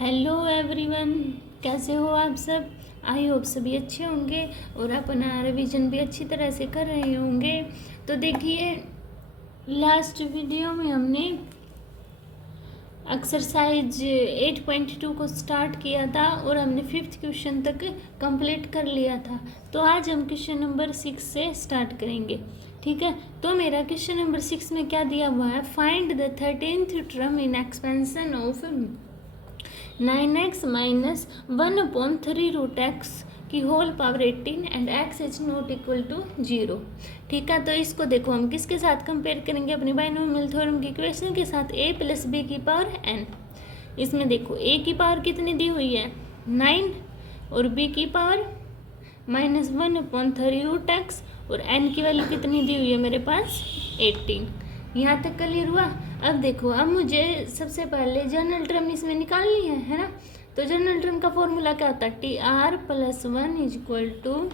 Hello everyone, कैसे हो आप सब। आई होप सभी अच्छे होंगे और अपना रिवीजन भी अच्छी तरह से कर रहे होंगे। तो देखिए, लास्ट वीडियो में हमने एक्सरसाइज 8.2 को स्टार्ट किया था और हमने 5th क्वेश्चन तक कंप्लीट कर लिया था। तो आज हम क्वेश्चन नंबर 6 से स्टार्ट करेंगे, ठीक है। तो मेरा क्वेश्चन नंबर 6 में क्या दिया हुआ है, find the 13th term in expansion of 9x minus 1/3√x की whole power 18 and x is not equal to 0। ठीक है, तो इसको देखो हम किसके साथ कंपेयर करेंगे, अपनी बाइनोमियल थ्योरम की इक्वेशन के साथ a प्लस बी की पावर n। इसमें देखो a की पावर कितनी दी हुई है 9 और b की पावर माइनस 1/3√x और n की वैल्यू कितनी दी हुई है मेरे पास 18। यहाँ तक क्लियर हुआ। अब देखो, अब मुझे सबसे पहले जनरल टर्म इसमें निकालनी है ना। तो जनरल टर्म का फॉर्मूला क्या होता है, TR+1 is equal to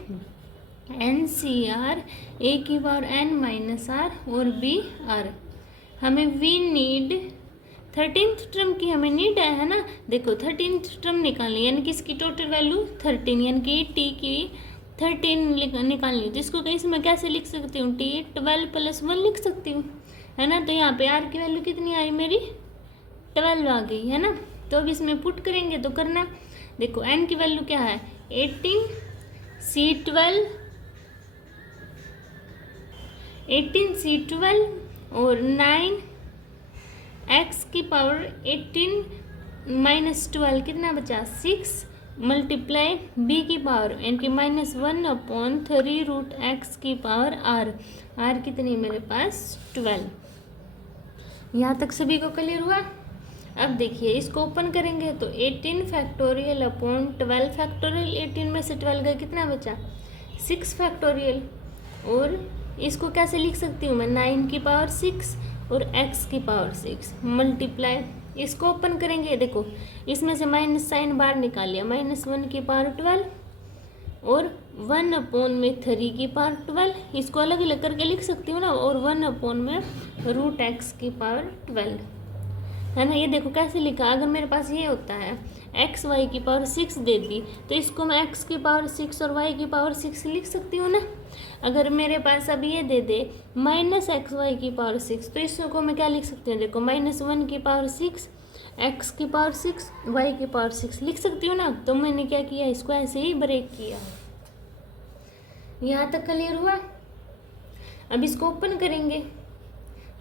NCR a की पावर n माइनस r और b r। हमें वी नीड 13th टर्म की हमें नीड है ना। देखो 13th टर्म निकालनी यानी कि इसकी टोटल वैल्यू 13 यानी कि t की 13 निकालनी। तो इसको कहीं से मैं कैसे लिख सकती हूँ, T12+1 लिख सकती हूँ, है ना। तो यहाँ पे r की वैल्यू कितनी आई मेरी 12 आ गई, है ना। तो अब इसमें पुट करेंगे तो करना, देखो n की वैल्यू क्या है 18 C12 और 9 x की पावर 18 माइनस 12 कितना बचा 6 मल्टीप्लाई b की पावर यानी कि -1/3√x की पावर r कितनी मेरे पास 12। यहाँ तक सभी को क्लियर हुआ। अब देखिए इसको ओपन करेंगे तो 18 फैक्टोरियल अपॉन 12 फैक्टोरियल, 18 में से 12 गया कितना बचा 6 फैक्टोरियल। और इसको कैसे लिख सकती हूँ मैं 9 की पावर 6 और x की पावर 6 मल्टीप्लाई, इसको ओपन करेंगे देखो इसमें से माइनस साइन बाहर निकाल लिया, -1 की पावर 12 और 1/3 की पावर 12, इसको अलग अलग करके लिख सकती हूँ ना, और 1/√x की पावर 12, है ना। ये देखो कैसे लिखा, अगर मेरे पास ये होता है x y की पावर 6 दे दी तो इसको मैं x की पावर 6 और y की पावर 6 लिख सकती हूँ ना। अगर मेरे पास अब ये दे दे -xy की पावर 6 तो इसको मैं क्या लिख सकती हूँ, देखो -1 की पावर 6 x की पावर 6 y की पावर 6 लिख सकती हूँ ना। तो मैंने क्या किया, इसको ऐसे ही ब्रेक किया। यहाँ तक क्लियर हुआ। अब इसको ओपन करेंगे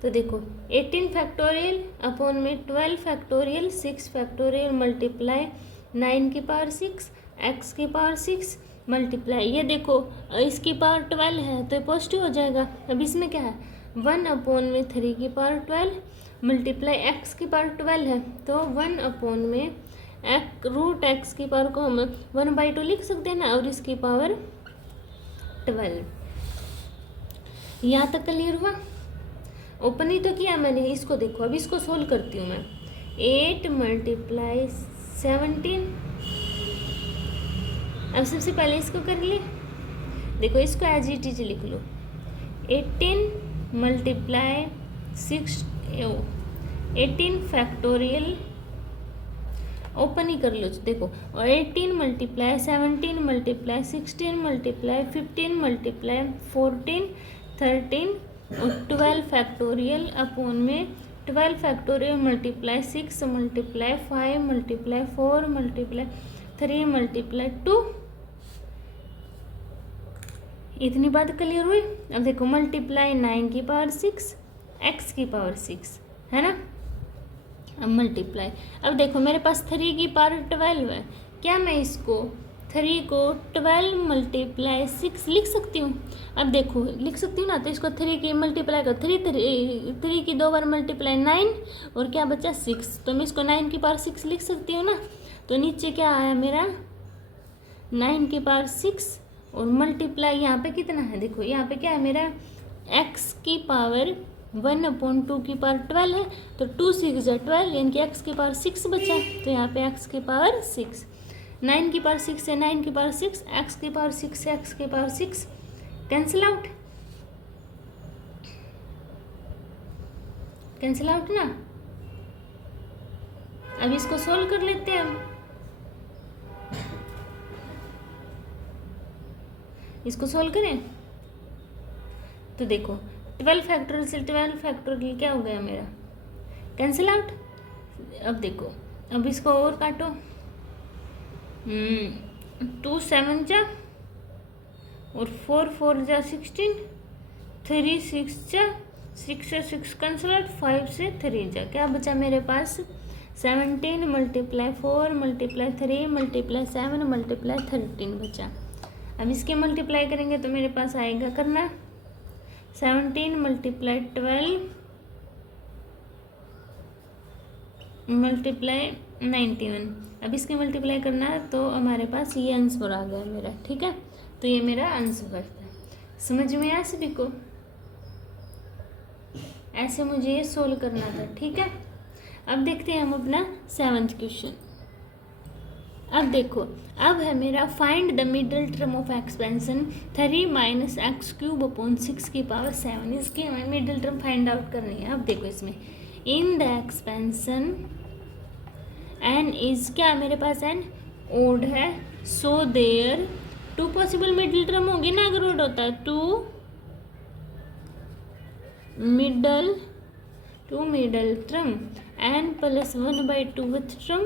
तो देखो 18 फैक्टोरियल अपॉन में 12 फैक्टोरियल 6 फैक्टोरियल मल्टीप्लाई 9 की पावर 6 x की पावर 6 मल्टीप्लाई, ये देखो इसकी पावर 12 है तो पॉजिटिव हो जाएगा। अब इसमें क्या है 1/3 की पावर 12 मल्टीप्लाई x की पावर 12 है तो 1/√x की पावर को हम 1/2 लिख सकते हैं ना, और इसकी पावर 12। यहाँ तक क्लियर हुआ। ओपन ही तो किया मैंने, इसको देखो अब इसको सोल्व करती हूँ मैं 8 × 17। अब सबसे पहले इसको कर लिए, देखो इसको एज इट इज लिख लो 18 × 6 18 फैक्टोरियल, ओपन ही कर लो देखो, और 18 × 17 × 16 × 15 × 14 13 और 12 फैक्टोरियल अपॉन में 12 factorial multiply 6 multiply 5 multiply 4 multiply 3 multiply 2। इतनी बात क्लियर हुई। अब देखो मल्टीप्लाई 9 की पावर 6 x की पावर 6, है ना। अब मल्टीप्लाई, अब देखो मेरे पास 3 की पावर 12 है, क्या मैं इसको 3 को 12 × 6 लिख सकती हूँ। अब देखो लिख सकती हूँ ना, तो इसको 3 की मल्टीप्लाई कर 3 की 2 बार मल्टीप्लाई 9 और क्या बचा 6, तो मैं इसको 9 की पावर 6 लिख सकती हूँ ना। तो नीचे क्या आया मेरा 9 की पावर 6 और मल्टीप्लाई यहाँ पे कितना है, देखो यहाँ पे क्या है मेरा x की पावर 1/2 की पावर 12 है तो 2 6 12 यानी कि x की पावर 6 बचा, तो यहाँ पे x की पावर 6, 9 की पावर 6 है 9 की पावर 6, x की पावर 6 है x की power 6, cancel out, cancel out ना। अब इसको सोल्व कर लेते हैं हम। इसको सोल्व करें तो देखो 12 फैक्टोरियल से 12 फैक्टोरियल क्या हो गया मेरा, कैंसिल आउट। अब देखो, अब इसको और काटो, 2 7 जा और 4 4 जा 16, 3 6 जा, 6 से 6 कैंसिल आउट, 5 से 3 जा, क्या बचा मेरे पास 17 × 4 × 3 × 7 × 13 बचा। अब इसके मल्टीप्लाई करेंगे तो मेरे पास आएगा करना 17 × 12 × 91। अब इसके मल्टीप्लाई करना है तो हमारे पास ये आंसर आ गया मेरा, ठीक है। तो ये मेरा आंसर बनता है। समझ में आया सभी को? ऐसे मुझे ये सोल्व करना था, ठीक है। अब देखते हैं हम अपना 7th क्वेश्चन। अब देखो, अब है मेरा find the middle term of expansion 3 - x³ / 6⁻7। इसकी हमें मिडल टर्म फाइंड आउट करनी है। अब देखो इसमें in the expansion n is, क्या मेरे पास n ओड है, so there 2 possible middle term होगी ना, अगर ओड होता है 2 middle term n + 1/2th term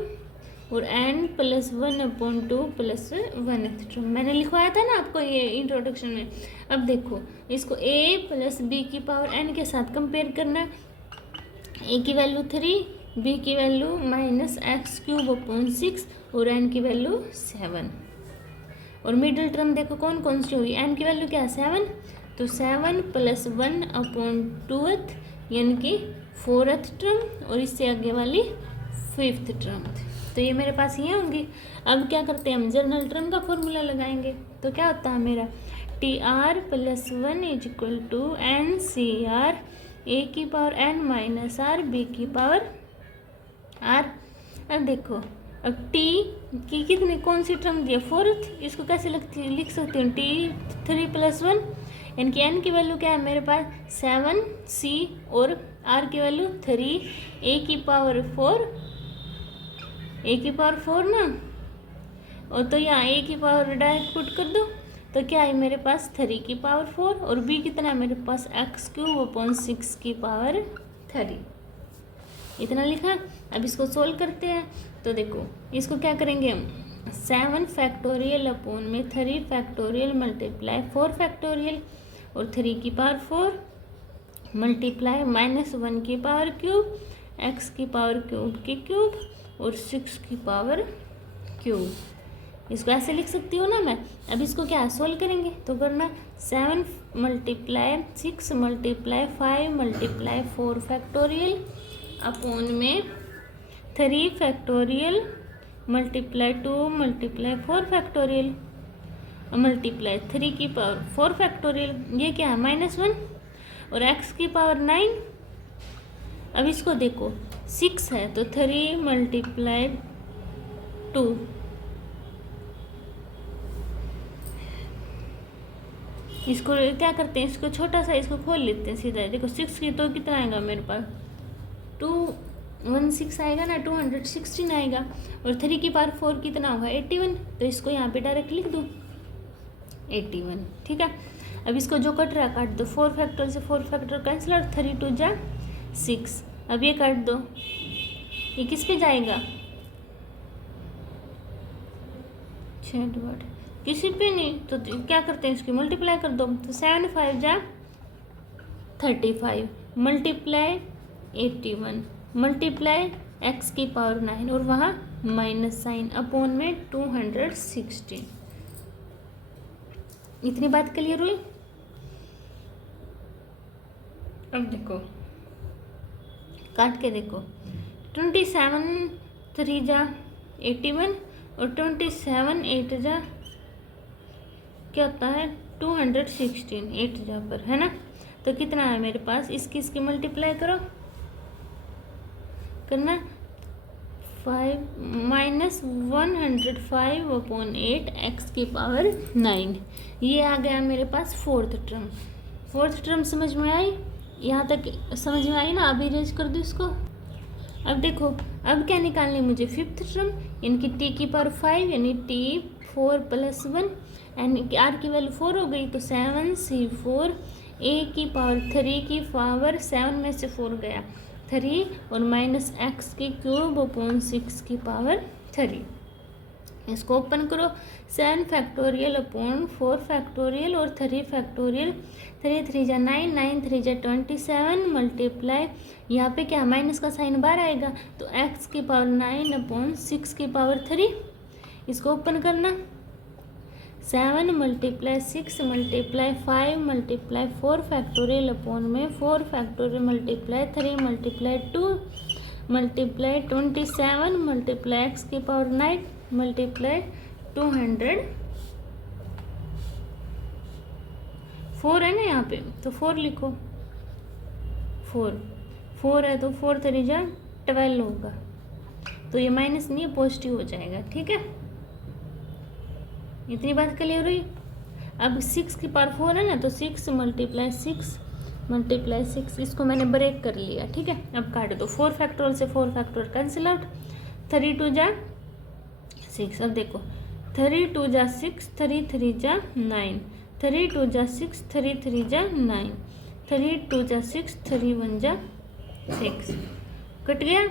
और n + 1/2 + 1th टर्म। मैंने लिखवाया था ना आपको ये इंट्रोडक्शन में। अब देखो इसको a + b⁴n के साथ कंपेयर करना है। a की वैल्यू 3, b की वैल्यू -x³ / 6 और n की वैल्यू 7। और मिडिल टर्म देखो कौन कौन सी हुई, n की वैल्यू क्या है 7, तो 7 + 1/2th यानी कि 4th टर्म और इससे आगे वाली 5th टर्म। तो ये मेरे पास ये होंगी। अब क्या करते हैं हम, जनरल टर्म का फॉर्मूला लगाएंगे। तो क्या होता है मेरा TR + 1 = NCR a⁴n - r b⁴r। अब देखो, अब t की कितनी कौन सी टर्म दी है 4th, इसको कैसे लिख सकती हूँ t3 + 1 यानी कि n की वैल्यू क्या है मेरे पास 7 c और r की वैल्यू 3 a⁴ ना, और तो यहाँ a⁴ डायरेक्ट पुट कर दो तो क्या है मेरे पास 3⁴ और b कितना है मेरे पास x³ / 6⁻3। इतना लिखा। अब इसको सोल्व करते हैं। तो देखो इसको क्या करेंगे हम, 7 फैक्टोरियल अपॉन में 3 फैक्टोरियल मल्टीप्लाई 4 फैक्टोरियल और 3⁴ मल्टीप्लाई -1⁵ x³ और 6⁵। इसको ऐसे लिख सकती हूँ ना मैं। अब इसको क्या सोल्व करेंगे तो करना 7 × 6 × 5 × 4 फैक्टोरियल अपॉन में 3 factorial multiply 2 × 4 factorial multiply 3⁴ factorial, ये क्या है -1 और x⁴ 9। अब इसको देखो 6 है तो 3 × 2, इसको क्या करते हैं, इसको छोटा सा इसको खोल लेते हैं सीधा। देखो 6 की तो कितना आएगा मेरे पास 216 आएगा ना, 216 आएगा। और 3⁴ कितना होगा 81, तो इसको यहाँ पे डायरेक्ट लिख दूँ 81, ठीक है। अब इसको जो कट रहा काट दो, 4 फैक्टर से 4 फैक्टर कैंसिल और 3 2 जा 6। अब ये काट दो, ये किस पे जाएगा 6 किसी पे नहीं, तो क्या करते हैं इसकी मल्टीप्लाई कर दो। तो 7 5 जा 35 मल्टीप्लाई 81 मल्टीप्लाई x⁴ 9 और वहाँ माइनस साइन अपॉन में 216। इतनी बात क्लियर हुई। अब देखो काट के देखो 27 3 जा 81 और 27 8 जा क्या होता है 216 8 जा पर, है ना। तो कितना है मेरे पास, इसकी मल्टीप्लाई करो करना 5 -105/8 x⁴ 9। ये आ गया मेरे पास 4th टर्म। 4th टर्म समझ में आई, यहाँ तक समझ में आई ना। अब इरेज कर दो इसको। अब देखो अब क्या निकालनी मुझे फिफ्थ टर्म, यानी कि टी की पावर 5 यानी T4 + 1 यानी कि आर की वैल्यू 4 हो गई तो 7C4 ए की पावर 3 की पावर 7 में से 4 गया 3 और -x³ 6 की पावर 3। इसको ओपन करो 7 फैक्टोरियल अपॉन 4 फैक्टोरियल और 3 फैक्टोरियल 3 3 जा 9 9 3 जा 27 मल्टीप्लाई यहाँ पे क्या माइनस का साइन बाहर आएगा तो x की पावर 9 अपॉन 6 की पावर 3। इसको ओपन करना 7 multiply 6 multiply 5 multiply 4 factorial upon में 4 factorial multiply 3 multiply 2 multiply 27 multiply x की पावर 9 मल्टीप्लाई 200 4 है ना यहाँ पे तो 4 लिखो 4 है तो 4 3 जा 12 होगा तो ये माइनस नहीं है पॉजिटिव हो जाएगा। ठीक है, इतनी बात क्लियर हुई। अब 6 की पावर 4 है ना तो 6 मल्टीप्लाई 6 इसको मैंने ब्रेक कर लिया। ठीक है, अब काट दो 4 फैक्टोरियल से 4 फैक्टोरियल कैंसिल आउट 3 2 जा 6। अब देखो 3 2 जा 6 3 3 जा 9 3 2 जा 6 3 3 जा 9 3 2 जा 6 3 1 जा 6 कट गया।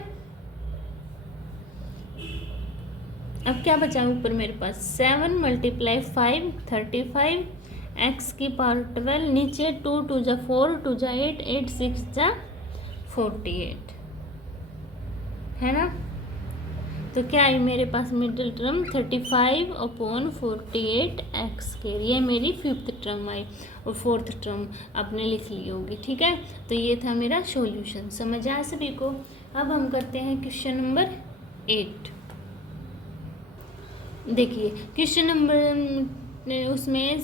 अब क्या बचा ऊपर मेरे पास 7 मल्टीप्लाई 5 35 x की पावर 12 नीचे 2 2 जा 4 2 जा 8 8 6 जा 48 है ना। तो क्या है मेरे पास मिडिल टर्म 35 अपॉन 48 x²। ये मेरी फिफ्थ टर्म आई और फोर्थ टर्म आपने लिख ली होगी। ठीक है, तो ये था मेरा सॉल्यूशन। समझ आया सभी को। अब हम करते हैं क्वेश्चन नंबर 8। देखिए क्वेश्चन नंबर उसमें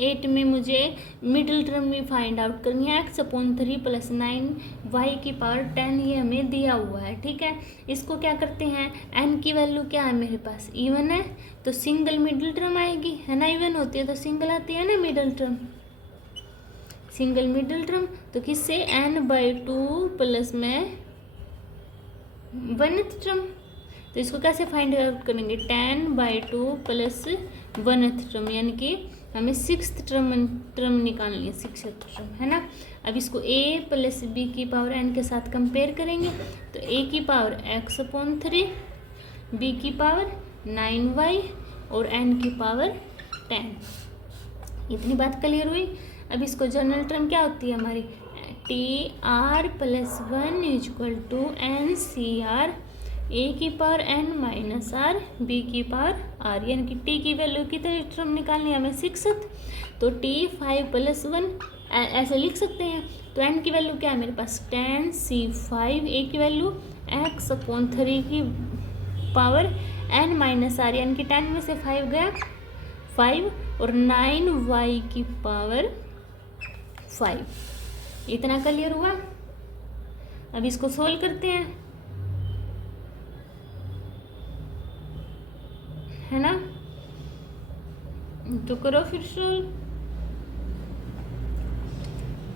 8 में मुझे मिडिल टर्म भी फाइंड आउट करनी है x/3 + 9 y की पावर 10 ये हमें दिया हुआ है। ठीक है, इसको क्या करते हैं n की वैल्यू क्या है मेरे पास इवन है तो सिंगल मिडिल टर्म आएगी है ना। इवन होती है तो सिंगल आती है ना middle term, single middle term तो किससे n/2 प्लस में 1th टर्म। तो इसको कैसे फाइंड आउट करेंगे 10/2 प्लस 1th टर्म यानी कि हमें 6th टर्म निकालनी है 6th टर्म है ना। अब इसको a + b की पावर n के साथ कंपेयर करेंगे तो a की पावर x/3 b की पावर 9y और n की पावर 10। इतनी बात क्लियर हुई। अब इसको जनरल टर्म क्या होती है हमारी TR + 1 = NCR a की पावर n - r b की पावर r यानी कि t की वैल्यू की टर्म निकालनी है हमें 6th तो T5 + 1 ऐसे लिख सकते हैं। तो n की वैल्यू क्या है मेरे पास 10C5 a की वैल्यू x/3 की पावर n - r यानी कि 10 में से 5 गया 5 और 9y की पावर 5। इतना क्लियर हुआ। अब इसको सोल्व करते हैं है ना। तो करो फिर सोल्व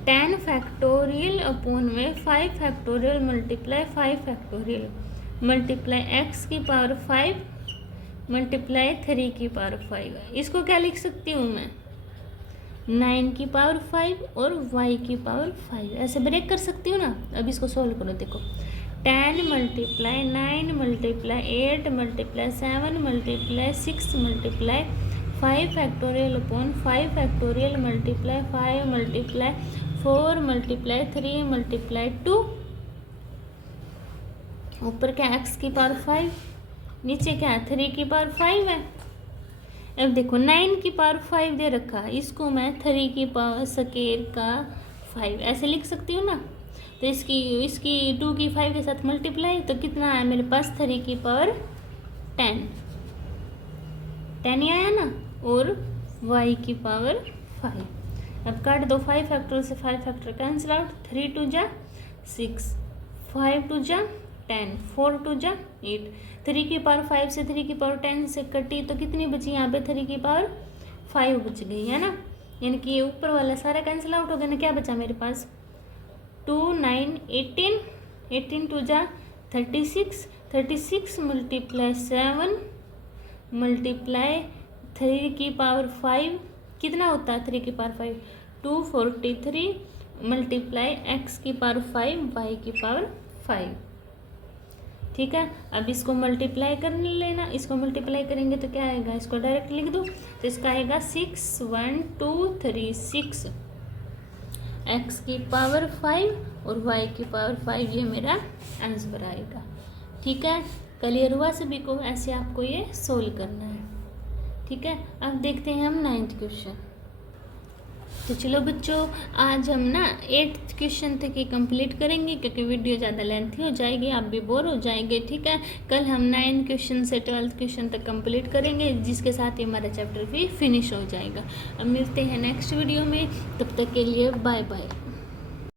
10 फैक्टोरियल अपॉन में 5 factorial multiply 5 factorial multiply x की पावर 5 मल्टीप्लाई 3 की पावर 5। इसको क्या लिख सकती हूँ मैं 9 की पावर 5 और y की पावर 5 ऐसे ब्रेक कर सकती हूँ ना। अब इसको सोल्व करो देखो 10 multiply 9 multiply 8 multiply 7 multiply 6 multiply 5 factorial upon 5 factorial multiply 5 multiply 4 multiply 3 multiply 2 ऊपर क्या x की पावर 5 नीचे क्या है 3 की पावर 5 है। अब देखो 9 की पावर 5 दे रखा है इसको मैं 3 की पावर स्क्वायर का 5 ऐसे लिख सकती हूँ ना। तो इसकी 2 की 5 के साथ मल्टीप्लाई तो कितना है मेरे पास 3 की पावर 10 ही आया ना और y की पावर 5। अब काट दो 5 फैक्टर से 5 फैक्टर कैंसिल आउट 3 2 जा 6 5 2 जा 10 4 2 जा 8 3 की पावर 5 से 3 की पावर 10 से कटी तो कितनी बची यहाँ पे 3 की पावर 5 बच गई है ना। यानी कि ये ऊपर वाला सारा कैंसिल आउट हो गया ना। क्या बचा मेरे पास 2 9 18 18 2 जा 36 36 मल्टीप्लाई 7 मल्टीप्लाई 3 की पावर 5 कितना होता है 3 की पावर 5 243 मल्टीप्लाई x की पावर 5 y की पावर 5। ठीक है, अब इसको मल्टीप्लाई कर लेना, इसको मल्टीप्लाई करेंगे तो क्या आएगा, इसको डायरेक्ट लिख दो तो इसका आएगा 61236 x की पावर 5 और y की पावर 5, ये मेरा आंसर आएगा। ठीक है, क्लियर हुआ सभी को? ऐसे आपको ये सोल्व करना है। ठीक है, अब देखते हैं हम 9th क्वेश्चन। तो चलो बच्चों, आज हम ना 8th क्वेश्चन तक ही कंप्लीट करेंगे क्योंकि वीडियो ज़्यादा लेंथी हो जाएगी, आप भी बोर हो जाएंगे। ठीक है, कल हम 9 क्वेश्चन से 12th क्वेश्चन तक कंप्लीट करेंगे, जिसके साथ ही हमारा चैप्टर भी फिनिश हो जाएगा। अब मिलते हैं नेक्स्ट वीडियो में, तब तक के लिए बाय बाय।